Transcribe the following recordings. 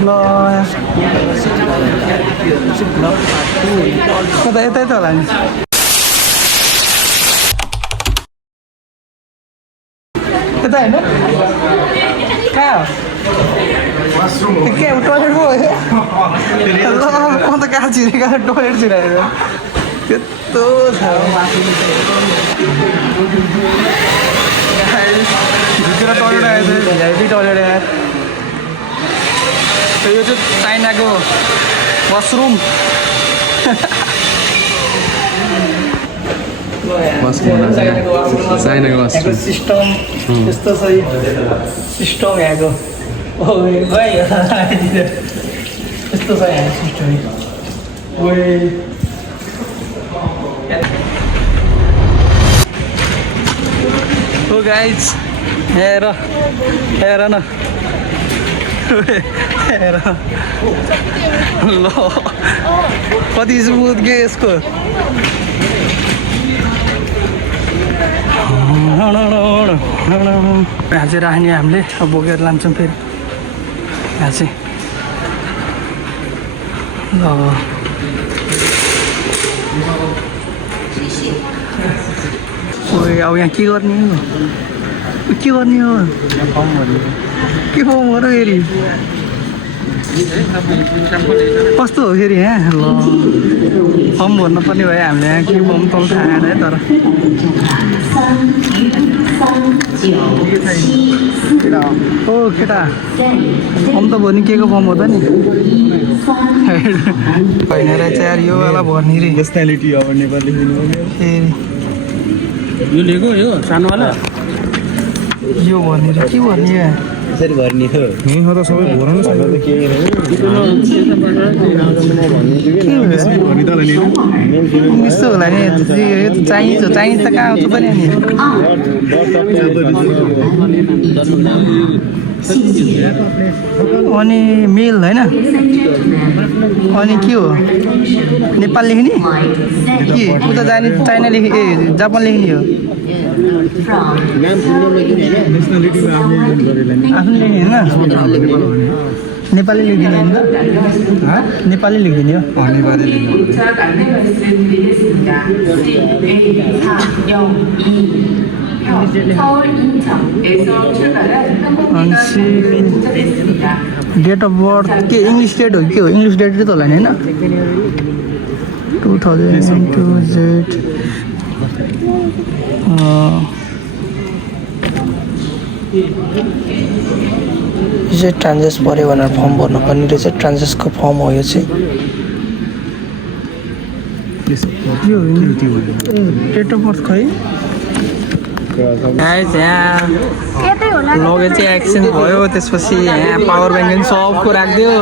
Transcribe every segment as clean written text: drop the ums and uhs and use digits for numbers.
ल कता यतै त होला नि यता होइन कहाँ के टोइलेट पो ल म त कहाँ छिरेको टोइलेट छिराएर त्यस्तो छ भित्र टोइलेट आएछ भिआइपी टोइलेट आएर यो चाहिँ चाइनाको वासरुम चाइनाको वासरुम सिस्टम यस्तो छ सिस्टम यहाँको यस्तो छ यहाँ सिस्टम ओ गाइज हेर हेर न हेर ल कति स्मुथ के यसको यहाँ चाहिँ राख्ने हामीले अब बोकेर लान्छौँ फेरि यहाँ चाहिँ ल अब यहाँ के गर्ने हो के गर्ने हो के फर्म गर्नु फेरि कस्तो हो फेरि यहाँ ल फर्म भर्नुपर्ने भयो हामीले यहाँ के फर्म तल थाहा आएन है तर ओ केटा फर्म त भर्ने के को फर्म हो त नि होइन रहेछ यार यो वाला भर्ने रे पर्सनालिटी अब नेपाली फेरि यो लिएको यो सानोवाला यो भर्ने रे के भर्ने यहाँ कसरी भर्ने हो यही हो त सबै भर्नु छ त के यस्तो होला नि यो त चाहिन्छ त कहाँ आउँछ पनि नि अनि मेल होइन अनि के हो नेपाल लेख्ने के उता जाने चाइना लेख्ने ए जापान लेख्ने हो आफ्नो लेख्ने होइन नेपाली लेखिदिने होइन नेपाली लेखिदिने हो डेट अफ बर्थ के इङ्ग्लिस डेट हो के हो इङ्ग्लिस डेट त होला नि होइन 2002 जेट यो चाहिँ ट्रान्जेस पऱ्यो भनेर फर्म भर्नुपर्ने रहेछ ट्रान्जेसको फर्म हो यो चाहिँ डेट अफ बर्थ खै यहाँ लगेज चाहिँ एक्सचेन्ज भयो त्यसपछि यहाँ पावर ब्याङ्क पनि सबको राखिदियो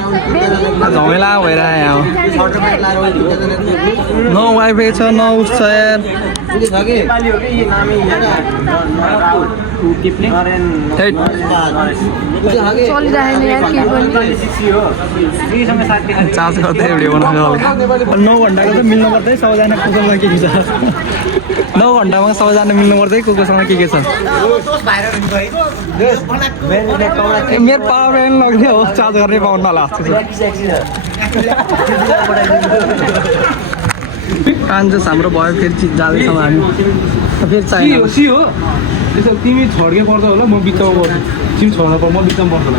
झमेला भइरह्यो यहाँ न वाइफाई छ न उस छ यार चार्ज गर्दै भिडियो बनाएको 9 घन्टाको त मिल्नु पर्दै सबैजना कोसँग के छ 9 घन्टामा सबैजना मिल्नु पर्दै कोसँग के छ मेरो पावर ब्याङ्क लग्ने हो चार्ज गर्ने पाउनु होला ट्रान्जेस हाम्रो भयो फेरि जाँदैछौँ हामी फेरि चाहियो हो त्यसो तिमी छड्के पर्छ होला म बिचमा पर्छु तिमी छोड्न पर्छ म बिचमा पर्छ होला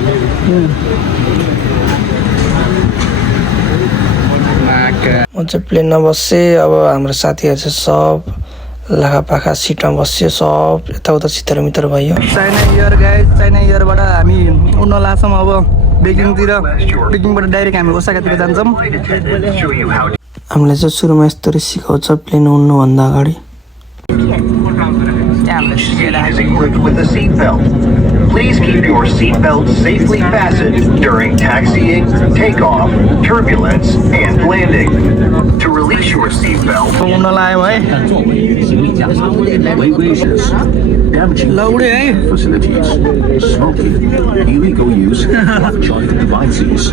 म चाहिँ प्लेनमा बसेँ अब हाम्रो साथीहरू चाहिँ सब लाखापाखा सिटमा बस्यो सब यताउता छितर मितर भयो चाइना इयर गाइड चाइना इयरबाट हामी उड्न लाग्छौँ अब बेकिङबाट डाइरेक्ट हामी ओसाकातिर जान्छौँ हामीलाई चाहिँ सुरुमा यस्तरी सिकाउँछ प्लेन उड्नुभन्दा अगाडि is equipped with a seat belt. Please keep your seat belt safely fastened during taxiing, takeoff, turbulence, and landing. To release your seat belt, damaging facilities, smoking, illegal use of electronic devices.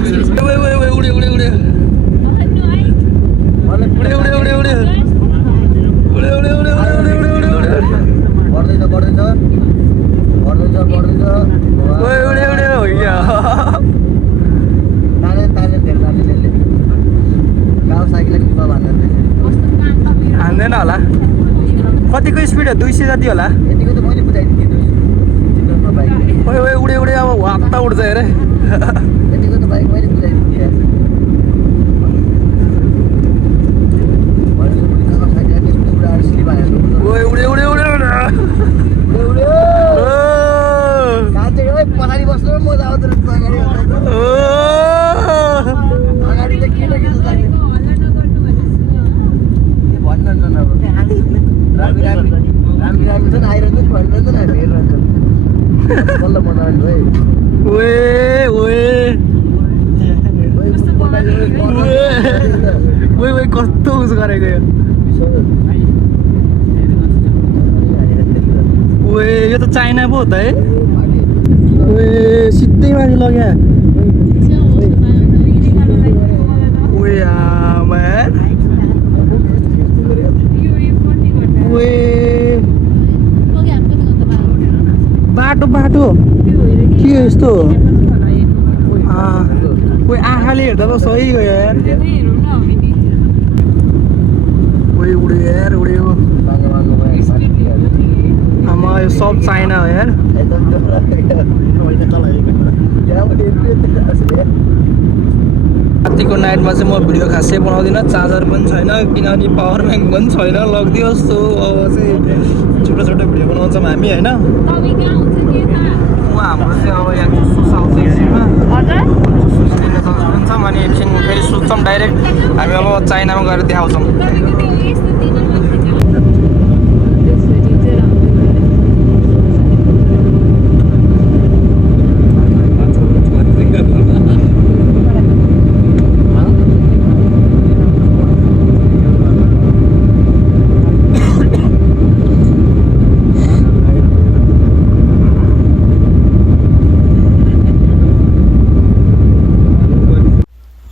हुँदैन होला कतिको speed हो 200 जति होला ओए ओए उडे उडे अब वात्ता उड्छ अरे ओए उडे उडे उडे पछाडि बस्नु म जाउँदैन अगाडि त के लाग्छ रामी छन् आइरहन्छ भनिरहन्छ न हेरिरहन्छ बल्ल बनाउनु है ओए ओए ओए ओए कस्तो उस गरेको यो ओए यो त चाइना पो हो त है ओए सिधै माथि लग्या ओए आमा ओए बाटो बाटो के हो यस्तो ओए आँखाले हेर्दा त सही गयो यार ओए उड्यो यार उड्यो आमा यो सब चाइना हो यार रातिको नाइटमा चाहिँ म भिडियो खासै बनाउँदिनँ चार्जर पनि छैन किनभने पावर ब्याङ्क पनि छैन लगिदियो जस्तो अब चाहिँ छोटो छोटो भिडियो बनाउँछौँ हामी होइन हाम्रो चाहिँ अब यहाँ जुसु साउथ एक्सिममा जुसु लिन जान्छौँ अनि एकछिन फेरि सुत्छौँ डाइरेक्ट हामी अब चाइनामा गएर देखाउँछौँ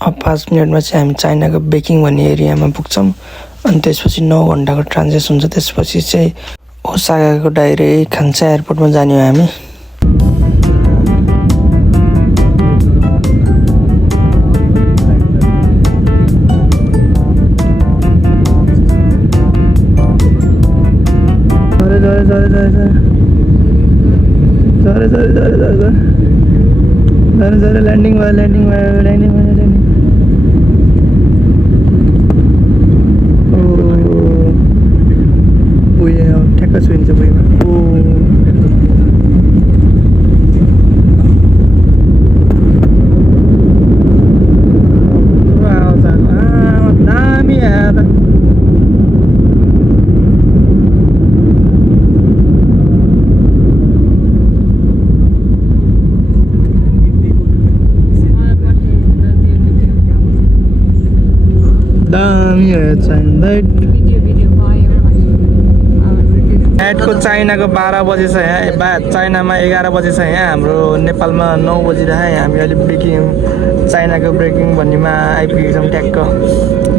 अब 5 मिनटमा चाहिँ हामी चाइनाको बेकिङ भन्ने एरियामा पुग्छौँ अनि त्यसपछि 9 घन्टाको ट्रान्जेक्ट हुन्छ त्यसपछि चाहिँ ओसाकाको डाइरेक्ट खान्सा एयरपोर्टमा जाने हो हामी ल्यान्डिङ भयो ल्यान्डिङ भयो ल्यान्डिङ भयो ल्यान्डिङ उयो ठ्याक्क छुइन्छ भुइँमा दामी यार दामी हो चाइना नाइटको चाइनाको 12 बजे छ यहाँ चाइनामा 11 बजे छ यहाँ हाम्रो नेपालमा 9 बजिरहेको हामी अहिले ब्रेकिङ चाइनाको ब्रेकिङ भन्नेमा आइपुगेको छौँ ट्याक्क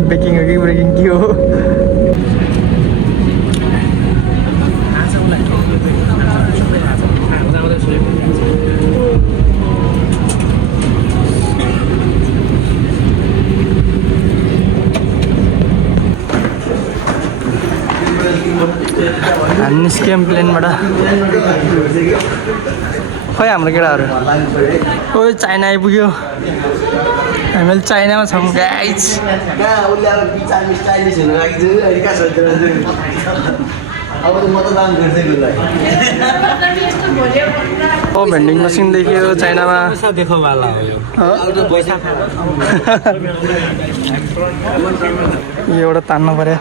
ब्रेकिङ हो कि ब्रेकिङ के हो हामी निस्क्यौँ प्लेनबाट खै हाम्रो केटाहरू ओ चाइना आइपुग्यो हामीले चाइनामा छौँ गाइज ओ भेन्डिङ मसिन देखियो चाइनामा यो एउटा तान्नु पर्यो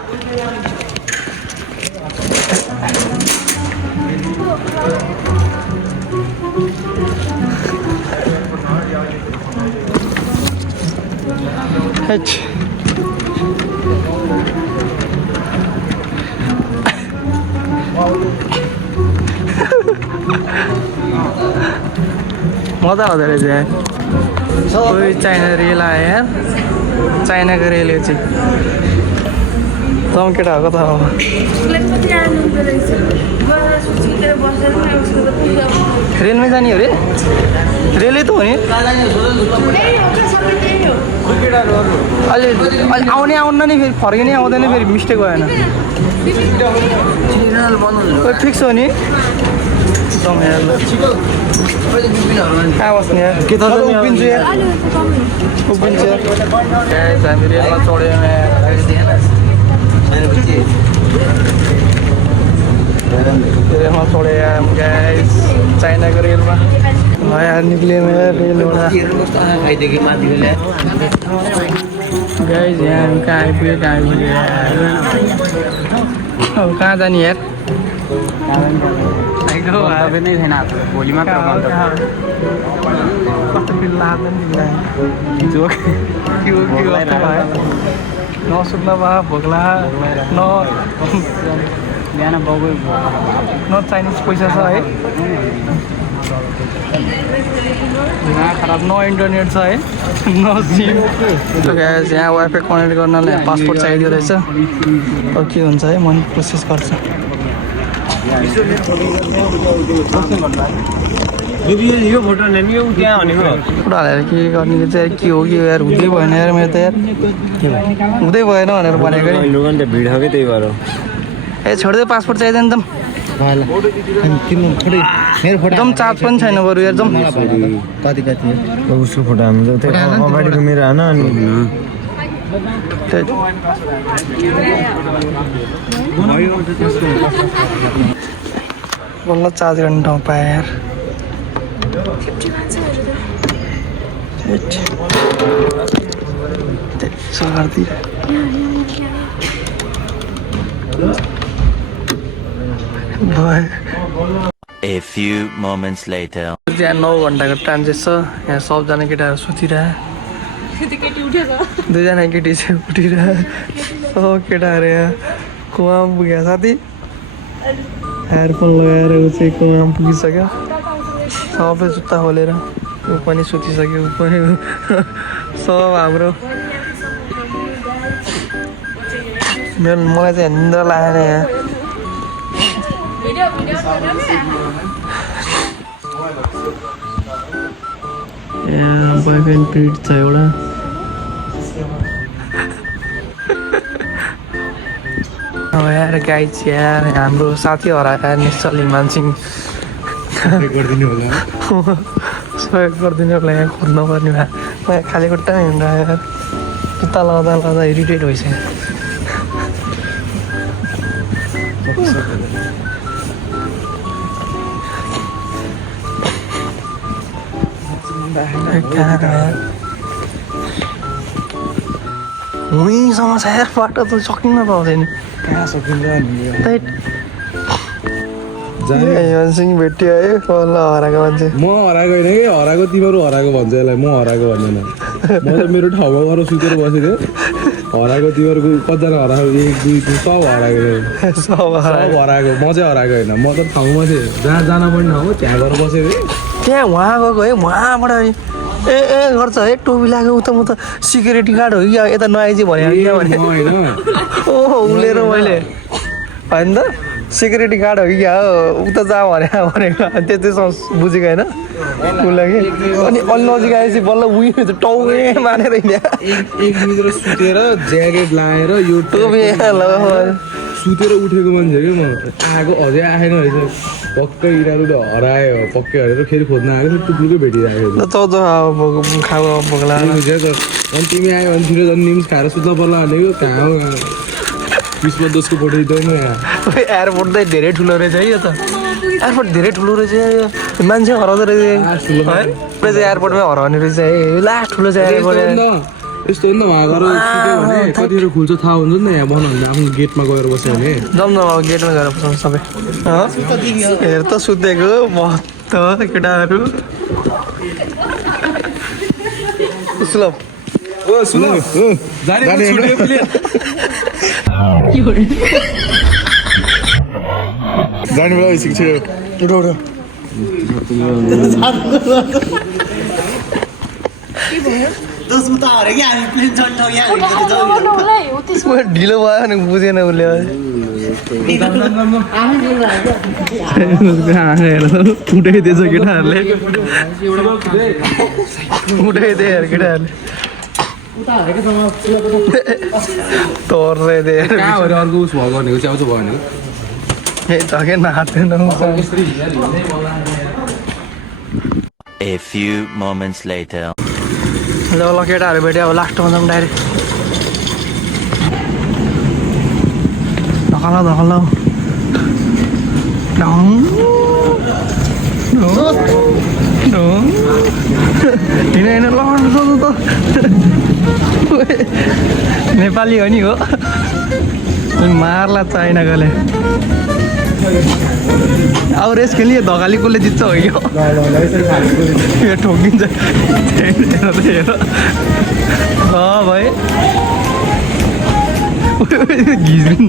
मजा हुँदो रहेछ यार कोही चाइना रेल आयो यार चाइनाको रेल यो चाहिँ तँ केटाहरूको त अब रेलमै जाने हो रे रेलै त हो नि अहिले आउने आउन नि फेरि फर्किने आउँदैन फेरि मिस्टेक भएन कोही फिक्स हो नि कहाँ बस्ने यार के त उभिन्छु यार उभिन्छु हामी रेलमा चढ्यौँ रेलमा चढे गाइस चाइनाको रेलमा नयाँ निक्लियौँ यार रेलबाट गाइस यहाँ हामी कहाँ आइपुग्यो अब कहाँ जाने यार भोलि मात्र नसुत्न भए भोग्ला बिहान बाउकै न चाइनिज पैसा छ है खराब न इन्टरनेट छ है न सिम यहाँ वाइफाई कनेक्ट गर्नलाई पासपोर्ट चाहिँदो रहेछ अब के हुन्छ है म प्रोसेस गर्छु यो फोटो नि यो त्यहाँ भनेको फोटो हालेर के गर्ने चाहिँ के हो कि यार हुँदै भएन यार मेरो त यार हुँदै भएन भनेर भनेको नि लोगन त भिड खायो त्यही भएर ए छोडिदियो पासपोर्ट चाहिँदैन त एकदम चार्ज पनि छैन बरु यार एकदम कति उसको फोटो हाम्रो अगाडिको मेरो हान अनि बल्ल चार्ज गर्ने ठाउँ पाएँ यार A few moments later. यहाँ 9 घन्टाको ट्रान्जिट छ यहाँ सबजना केटाहरू सुतिरहे दुईजना केटी चाहिँ उठिरहे सब केटाहरू यहाँ कुवामा पुग्यो साथी एयरफोन लगाएर ऊ चाहिँ कुवामा पुगिसक्यो सबै जुत्ता खोलेर ऊ पनि सुतिसक्यो ऊ पनि सब हाम्रो मलाई चाहिँ निन्द्रा लागेन यहाँ बोयफ्रेन्ड ट्रिट छ एउटा अब यार गाइज यार हाम्रो साथी हराएर निश्चल हिमान सिंह सहयोग गरिदिनु होला यहाँ खोज्नु पर्ने भए म यहाँ खाली खुट्टा हिँड्दा यार जुत्ता लगाउँदा इरिटेट भइसक्यो हुँसम्म छ यार बाटो त सकिन्न त हुँदैन कहाँ सकिन्छ सिंह भेट्यो है ल हराएको मान्छे म हराएको होइन कि हराएको तिमीहरू हराएको भन्छ यसलाई म हराएको भन्दैन म त मेरो ठाउँमा गएर सुतेर बसेको हराएको तिमीहरूको कतिजना हराएको 1 2 3 सब हराएको सब हराएको म चाहिँ हराएको होइन म त ठाउँमा चाहिँ जहाँ जान पर्ने ठाउँ त्यहाँ गएर बसेको त्यहाँ उहाँ गएको है उहाँबाट ए गर्छ है टोपी लगाएको उता म त सिक्युरिटी गार्ड हो कि यता नआइज भने ओहो उलेर मैले होइन त सिक्युरिटी गार्ड हो कि क्या हो उता जा भनेको त्यस्तै बुझेको होइन उसलाई कि अनि नजिक आएपछि बल्ल उयो टाउकै मानेर एक मित्र सुतेर ज्याकेट लगाएर यो टोपी सुतेर उठेको मान्छे क्या म आएको अझै आएन रहेछ पक्कै यिनीहरू त हरायो पक्कै हरेर फेरि खोज्न आएको टुप्लुकै भेटिरहेको खाएको भोग्ला अनि तिमी आयो भने छिटो झन् निम्स खाएर सुत्न पर्ला भनेको कहाँ हो बिचमा दोषको पठाइदिँदैन एयरपोर्ट त धेरै ठुलो रहेछ है यो त एयरपोर्ट धेरै ठुलो रहेछ यो मान्छे हराउँदो रहेछ है एयरपोर्टमै हराउने रहेछ है लास्ट ठुलो चाहिँ एयरपोर्ट यस्तो हो नि त उहाँ गएर सुत्यो भने कतिखेर खुल्छ थाहा हुन्छ नि त यहाँ बनाउनु आफ्नो गेटमा गएर बस्यो भने जम्न अब गेटमा गएर बस्छ सबै हेर त सुतेको मस्त केटाहरू सुलभ जाने बेला भइसक्यो ढिलो भयो भने बुझेन उसले उठाइदिएछ केटाहरूले उठाइदिए केटाहरूले तोर्दै दे कहाँ हो र अर्को उस भयो भनेको च्याउचो भयो भनेको ए धके नाथे नहुन्छ A few moments later. ल ल केटाहरू भेट्यो अब लास्टमा जाउँ डाइरेक्ट धकाल धकाल हिँड हिँड ल त नेपाली हो नि हो मार्ला चाइना गले अब रेस खेल्ने धकाली कसले जित्छ हो यो ठोकिन्छ हेर भाइ घिच्नु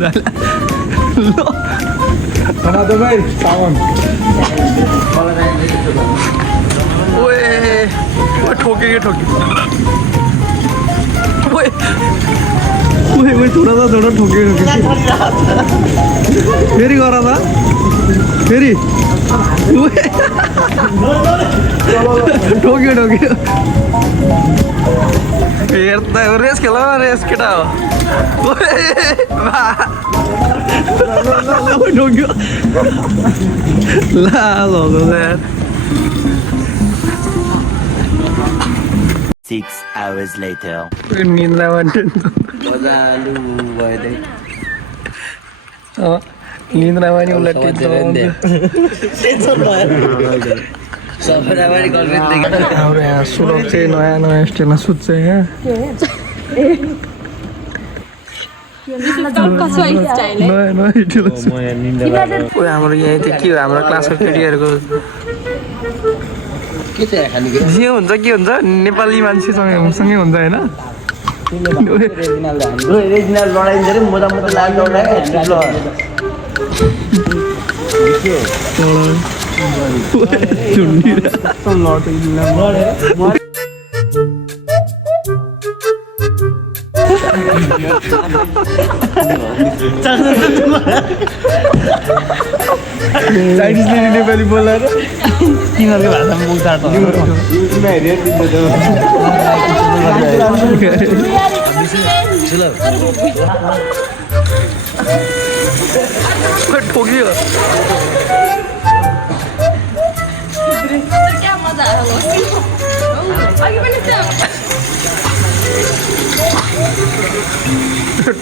ठोके थोड़ा ठोके फेरि गर त फेरि ठोक्यो हेर्दा रेस खेल रेस केटा हो ठोक्यो ला 6 hours later. निन्द्रामा निन्द्रामा नि उसलाई हाम्रो यहाँ सुरक चाहिँ नयाँ नयाँ स्टाइलमा सुत्छ यहाँ हाम्रो यहाँ चाहिँ के हो हाम्रो क्लासको केटीहरूको जे हुन्छ के हुन्छ नेपाली मान्छेसँग सँगै हुन्छ होइन चाइनिजले नेपाली बोलाएर तिनीहरूको भाषामा मुख चाट्छ ठोक्यो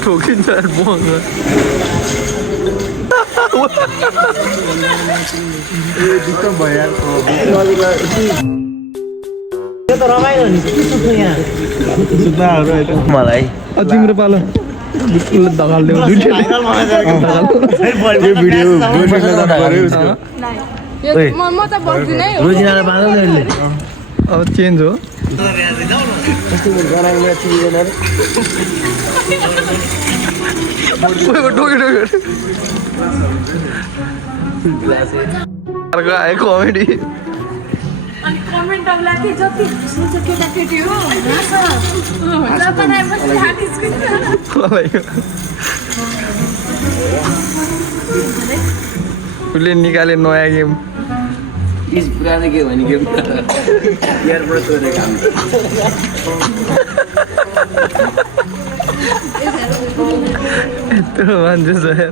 ठोकिन्छ मलाई तिम्रो पालो धकाल रोजिनालाई बाँध अब चेन्ज हो अर्को आयो कमेडी उसले निकाले नयाँ गेम पुरानो गेम भने गेम एयरपोर्ट सोधेको यत्रो मान्छे छ यार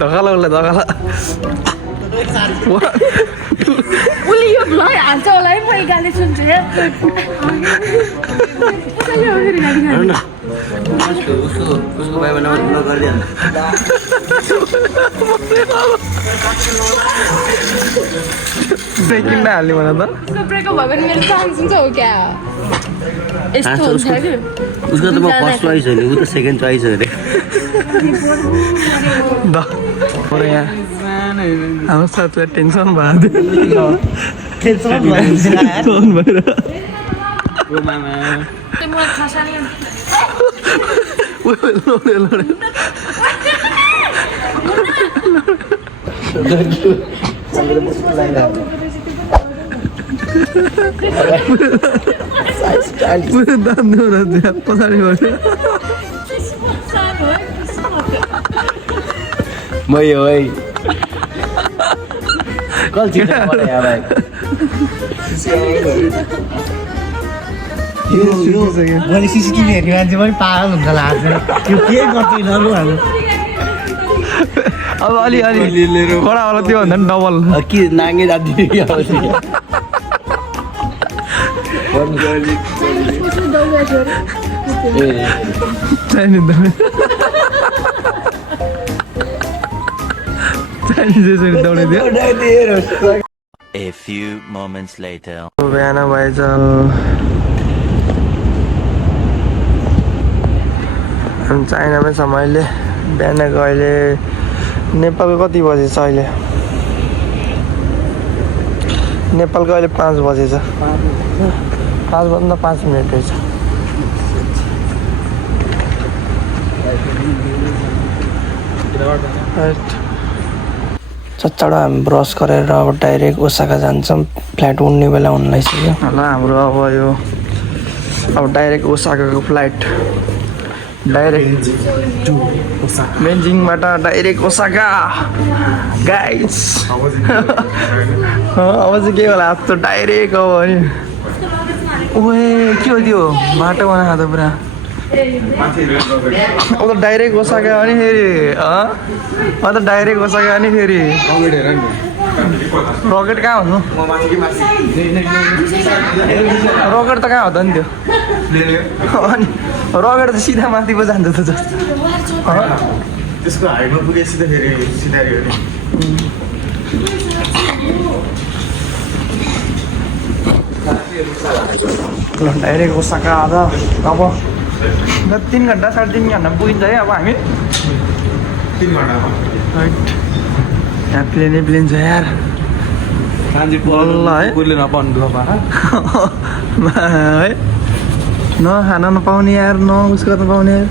धकाला उसलाई धकाला उसले यो भ्लग हाल्छ होला है मैले गाली सुन्छु उसको भाइमा नम्बर गरिदियो किन हाल्ने भन त ब्रेकअप भयो भने मेरो चान्स हुन्छ हो क्या यस्तो हुन्छ कि उसको त म फर्स्ट चोइस हो नि ऊ त सेकेन्ड चोइस हो अरे यहाँ हाम्रो साथीलाई टेन्सन भयो भएर पुरो दाम दिउँ त्यहाँ पछाडिबाट म यो है गल्ती पऱ्यो भाइ मैले सिसिटिभी हेर्ने मान्छे पनि पागल हुन्छ लाग्छ त्यो के गर्दैन अब अब अलि कडा होला त्यो भन्दा पनि डबल के नाङ्गे जाति Chinese दौडिदियो A few moments later. बिहान भएछ चाइनामै छ मैले बिहानको अहिले नेपालको कति बजेछ अहिले नेपालको अहिले 5 बजेछ 5 भन्दा 5 मिनट रहेछ चच्चाडो हामी ब्रस गरेर अब डाइरेक्ट ओसाका जान्छौँ फ्लाइट उड्ने बेला हुन लागिसक्यो ल हाम्रो अब यो अब डाइरेक्ट ओसाकाको फ्लाइट डाइरेक्ट बेजिङबाट डाइरेक्ट ओसाका गाइस अब चाहिँ के होला अब त डाइरेक्ट अब है ओए के हो त्यो बाटो बनाएको त पुरा अब त डाइरेक्ट ओसाका अनि फेरि अब त डाइरेक्ट ओसाका अनि फेरि रकेट कहाँ हुनु रकेट त कहाँ हो त नि त्यो अनि रकेट त सिधा माथि पो जान्छ त जस्तो त्यसको हाइटमा पुगे सिधा फेरि सिधा डाइरेक्ट ओसाका आधा अब 3 घन्टा 3.5 घन्टा पुगिन्छ है अब हामी 3 घन्टामा यहाँ प्लेन छ यार बल्ल है कुरले नपाउनु है न खान नपाउने यार न उस गर्न पाउने यार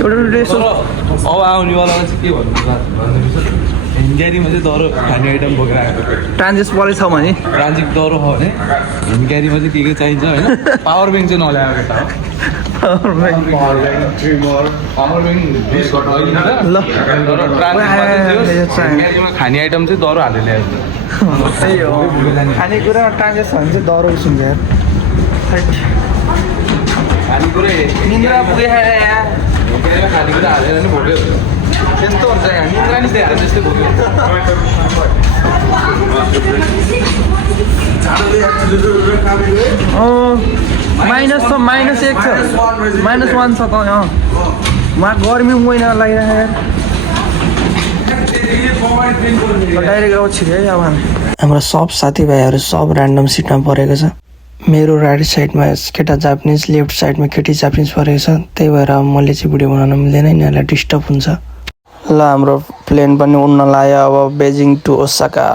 एउटा यसो अब आउनेवालामा चाहिँ के भन्नु हिन्ग्यारीमा चाहिँ दह्रो खाने आइटम बोकेर आएको ट्रान्जेस परेछ भने ट्रान्जिट दह्रो हो भने हिन्ग्यारीमा चाहिँ के चाहिन्छ होइन पावर ब्याङ्क चाहिँ नल्याएको केटा हो पावर ब्याङ्क ल हिन्ग्यारीमा खाने आइटम चाहिँ दह्रो हालेर ल्याएको त्यही हो खानेकुरा ट्रान्जेस भने चाहिँ दह्रो सुन्छ यार खानेकुरै निन्द्रा पुगे यहाँ खानेकुरा हालेर नि भोग्यो त्यस्तो हुन्छ यहाँ निन्द्रा नि त्यहाँ त्यस्तै भोग्यो माइनस छ -1 छ -1 छ त वहाँ गर्मी महिना लागिरहेको डाइरेक्ट अब छिटो है अब हाम्रो सब साथीभाइहरू सब ऱ्यान्डम सिटमा परेको छ मेरो राइट साइडमा केटा जापानिज लेफ्ट साइडमा केटी जापानिज परेको छ त्यही भएर अब मैले चाहिँ भिडियो बनाउन मिल्दैन यिनीहरूलाई डिस्टर्ब हुन्छ ल हाम्रो प्लेन पनि उड्न लाग्यो अब Beijing to Osaka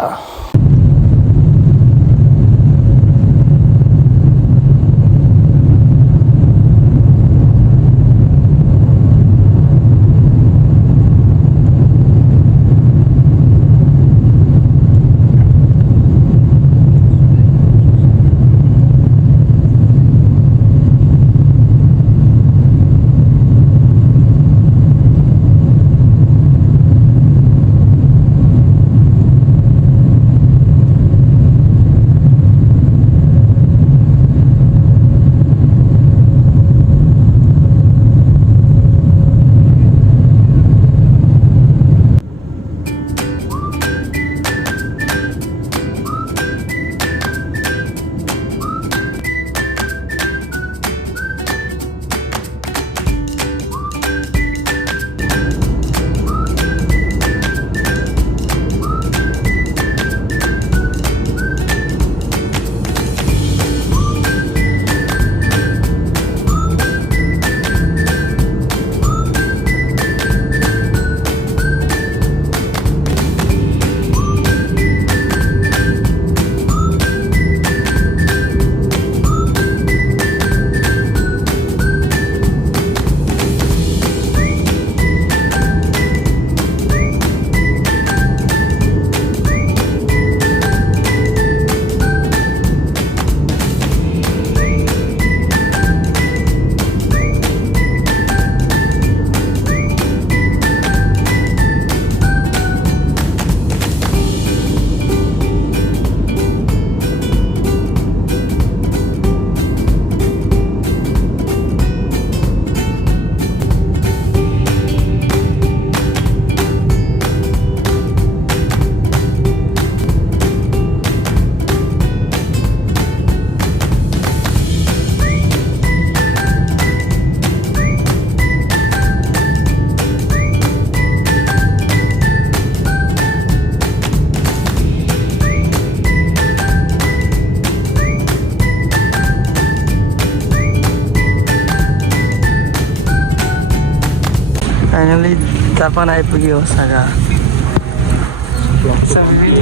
finally Japan आइपुग्यो ओसाका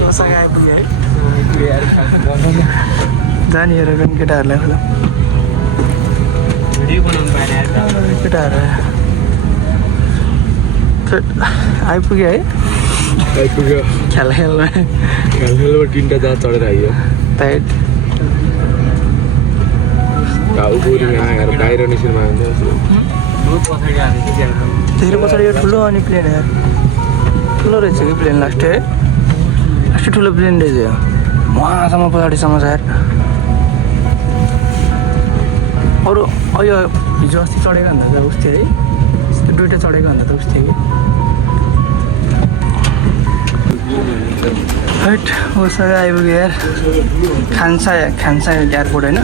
ओसाका आइपुग्यो है जाने हेर पनि केटाहरूलाई केटाहरू आइपुग्यो है आइपुग्यो खेल खेल्नु खेल्नु 3टा जहाज चढेर आइयो टाइट घाउ गोरीमा आएर बाहिर निस्किनु माग्छ धेरै पछाडि यो ठुलो अनि प्लेन यार ठुलो रहेछ कि प्लेन लास्टै है लास्टै ठुलो प्लेन रहेछ यो वहाँसम्म पछाडिसम्म छ यार अरू यो हिजो अस्ति चढेको भन्दा त उस थियो है दुइटा चढेको भन्दा त उस थियो कि हैट ओसाका आइपुग्यो यार खान्सा एयरपोर्ट होइन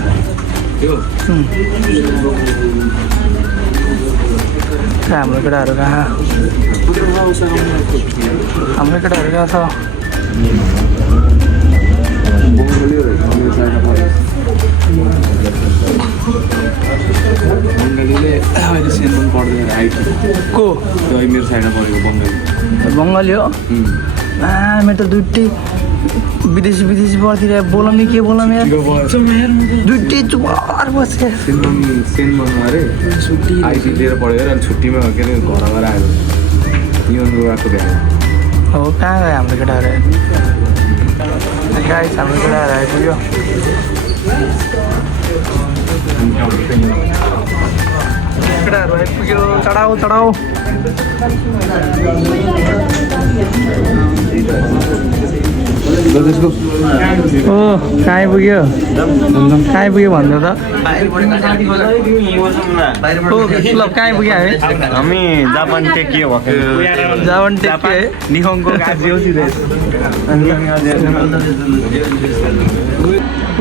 हाम्रो केटाहरू कहाँ हाम्रो केटाहरू कहाँ छ बङ्गालीले अहिले सेन पनि पढ्दैन हाइट को मेरो साइडमा पढेको बङ्गाली बङ्गाली हो मेरो त दुइटै विदेशी पढ्थ्यो बोलाउने के बोलाउने यार दुइटै चुपार बस्यो सेन बन्नु अरे आइटी लिएर पढेर अनि छुट्टीमा के अरे घर आयो जीवनको गएको भ्यायो हो कहाँ गयो हाम्रो केटाहरू गाइस हाम्रो केटाहरू आइपुग्यो केटाहरू आइपुग्यो चढाऊ ओ कहाँ आइपुग्यो भन्नु त ल कहाँ आइपुग्यो हामी जापान टेकियो जापान टेक्यो है निहोङको गाजियो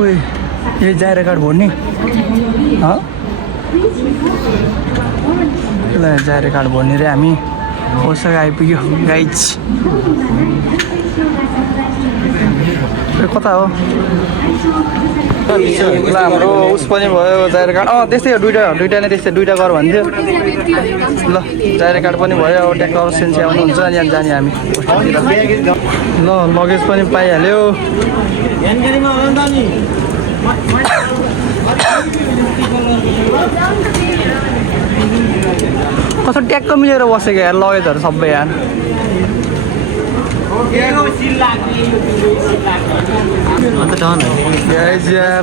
ओइ ये जाएर कार्ड भर्ने ल जाएर कार्ड भर्ने रे हामी ओसाका आइपुग्यो गाइज कता हो ल हाम्रो उस पनि भयो जाएर कार्ड त्यस्तै हो दुइटा नै त्यस्तै दुइटा गर भन्थ्यो ल जाएर कार्ड पनि भयो अब ट्याक्क सेन्सी आउनुहुन्छ अनि यहाँ जाने हामी ल लगेज पनि पाइहाल्यो कस्तो ट्याक्क मिलेर बसेको यार लगेजहरू सबै यार यार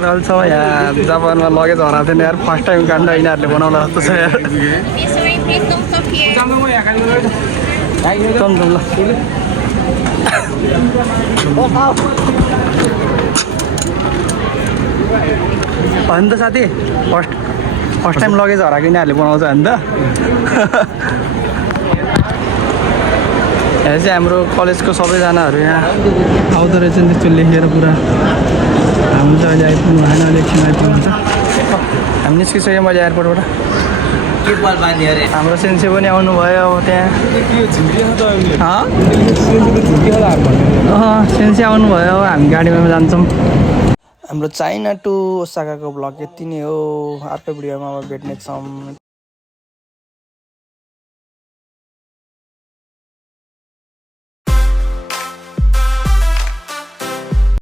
अहिलेसम्म यार जापानमा लगेज हराएको थिएन यार फर्स्ट टाइम काण्ड यिनीहरूले बनाउला जस्तो छ यार चम्चम ल होइन त साथी फर्स्ट टाइम लगेज हराएको यिनीहरूले बनाउँछ भने त यहाँ चाहिँ हाम्रो कलेजको सबैजनाहरू यहाँ आउँदो रहेछ नि त्यस्तो लेखेर पुरा हाम्रो त अहिले आइपुग्नु भएन एकछिन आइपुग्नुहुन्छ हामी निस्किसक्यो मैले एयरपोर्टबाट हाम्रो सेन्से पनि आउनुभयो अब त्यहाँ सेन्से आउनुभयो हामी गाडीमा जान्छौँ हाम्रो चाइना टु ओसाकाको ब्लग यति नै हो अर्को भिडियोमा अब भेट्नेछौँ